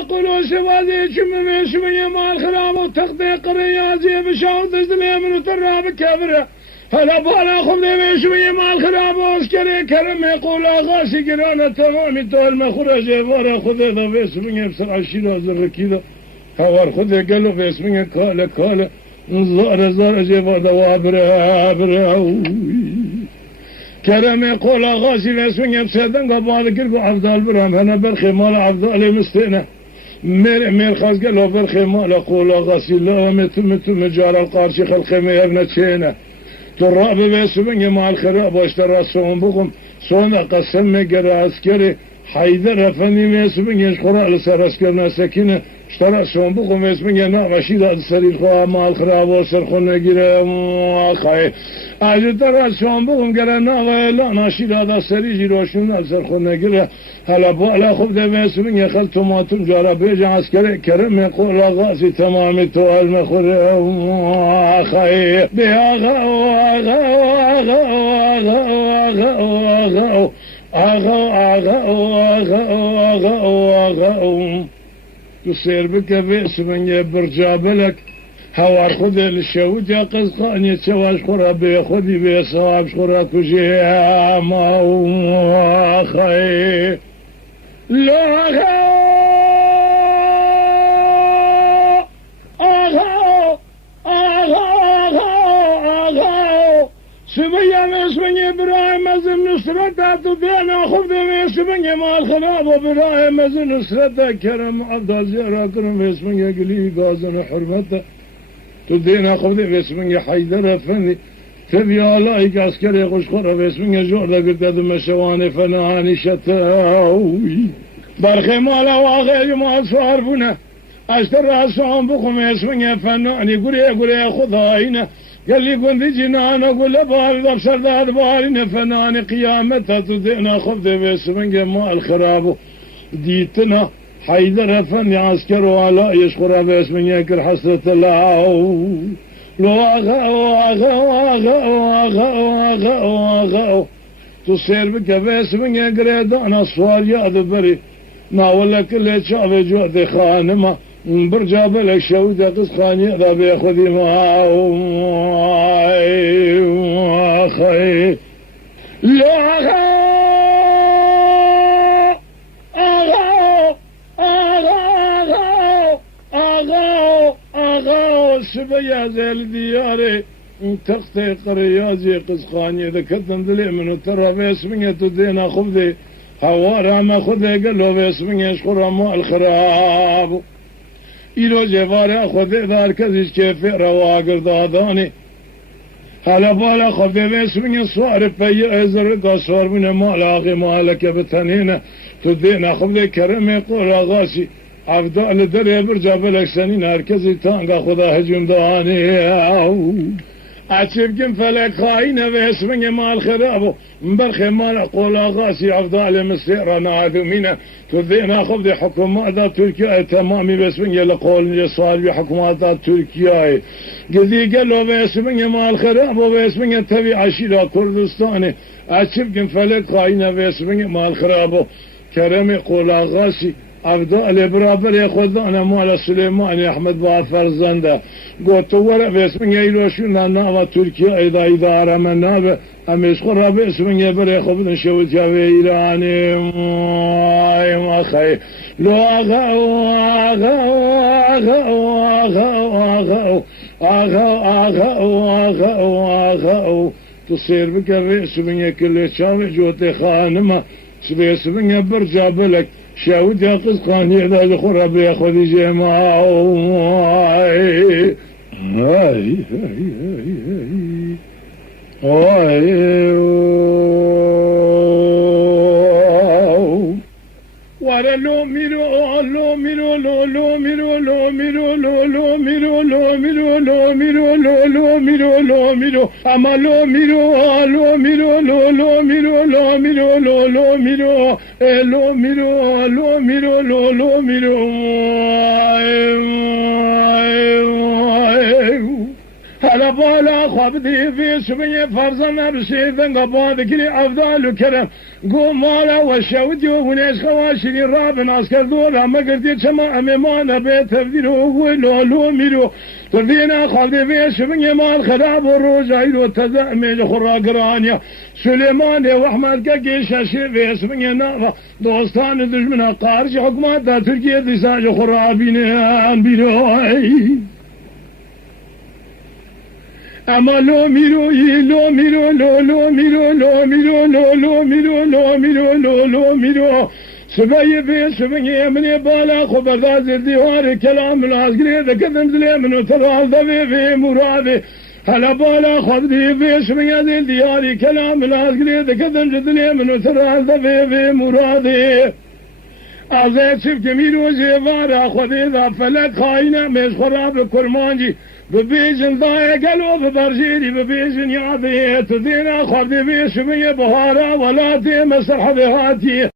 قلو سبادي شم شوية مال خراب وتخطيق رياضي بشاو تزدلي من تراب كبره هلا بالا خذ شوية مال خراب واسكري كرم يقول غاسي قرانا تمامي تول مخرج ورا خذ ذا باسمه بسرعة شيلا زر كذا هوار خذ قالوا باسمه كالا زار جيبا دوابره كرم يقول غاسي باسمه بسدن قبال قلبو عبدال برام هنا برخي مال عبدالي مستئنه مير خاص قالوا برخي مال قول غاسي لا متم جار القارشي خلقي ميرنا تشينه تراب باسمه مع الخراب واشترى صون بكم صون قسم مقر عسكري حيدر افني باسمه يشخرا لسر عسكرنا سكينه اشترى صون بكم باسمه نعم شيدا السرير خواه مع الخراب وسرخونا قرا خاي اجل ترى صون بكم قرنا ولا ناشيدا السرير جيروشنا سرخونا قرا هلا بالا خب ده باسمه خلتو ماتم جارا بيجا عسكري كرم يقول غاسي تمامي توال مخور خاي بياغا تصير بك باسمه برجابلك هوار خذ الشود يا قزقان يتسواش خرا بيخذي بيصاب خرا كجي ما خي لا سبيا مسبني إبراهيم مزن نصرته تدينا خذ مسبني مال خراب إبراهيم مزن نصرته كرم عبد زيارة كرم مسبني قلي غازن حرمته تدينا خذ مسبني حيدر فني تبي الله عسكري قشقرة مسبني جورده قلت مشواني فناني شتاوي برخي مالا واغي ما صار بنا اشترى صوم بكم مسبني فناني قري خذاينه قال لي قلت جنان اقول بال ابصر ذات بارين فنان قيامتها تدينا خذ باسمه مال الخراب ديتنا حيدر فني عسكر ولا يشكر باسمه يكر حسرة الله لو اغا تصير بك باسمه قريد انا صوار يا بري ما ولا كل شعب جوع خانمه برجاب لك شودة قسخاني ذا بياخذ معاه خي لا أغا سبيا زي الدياري تخطي قريازي قسخاني ذا كتن دلي منو ترى باسمية تدينا خذي هوارا ما خذي قالوا باسمية شخورا مع الخراب إلو جواره خود دار کزیش که روا گردادانی حالا بالا خود بسمین سوار پی ازر قصار من مالاقی مالک بتنین تو دینا خود کرم قول آغاسی افضل در برجا بلکسنین هر کسی تانگا خدا هجوم دانی أتشبكن فلك خاينة باسمه مال خرابه مبرخي مال قول غاسي أفضل مسيرة نادمينة تذينا خذ حكومات تركيا تمامي باسمه لقول يصال بحكومات تركيا قذي قالوا باسمه مال خرابه باسمه تبي عشيرة كردستاني أتشبكن فلك خاينة باسمه مال خرابه كرمي قول غاسي أفضل برابر ياخذ أنا مال سليمان أحمد بافر زنده قلت ورا باسمه يلوشنا ناوا تركيا إذا إدارة من نابه أميش قرا باسمه يبر ياخذ نشوت جاوي إيراني ما خي لو أغا تصير بك باسمه كل شام جوتي خانمه باسمه برجع بلك شاود يا قسقاني إذا دخل بياخذ جماعه ولا لو ميرو أما لو ميرو هلا بالا خابدي في سبني فرزنا بسيفن قباد كلي أفضل وكرم قوم مالا وشاودي وناس خواشني رابن عسكر دورا ما قردي سما أميمانا بيت تفديرو ولولو ميرو تردينا خابدي في سبني مال خراب وروزايرو تزامي خرا قرانيا سليمان واحمد كاكي شاشي في سبني نافا دوستان دجمنا قارش حكومات تركيا دساج خرابين بيروي أما لو ميرو لو ميرو لو ميرو لو ميرو لو ميرو لو ميرو لو ميرو سبعي في سبعي من بالا خبرداز الديوار كلام العسكري ذكرن زلي من ترى في مرادي هلا بالا خبدي في سبعي الديوار كلام العسكري ذكرن زلي من ترى في مرادي أزاي سبت ميرو زيفارا خذي ذا فلك خاينة مش خراب كرمانجي ببيزن ضايع قلو ببرجيري ببيزن يعطي تدينا خبدي في سبعي بهارا ولا تي مسرح بهاتي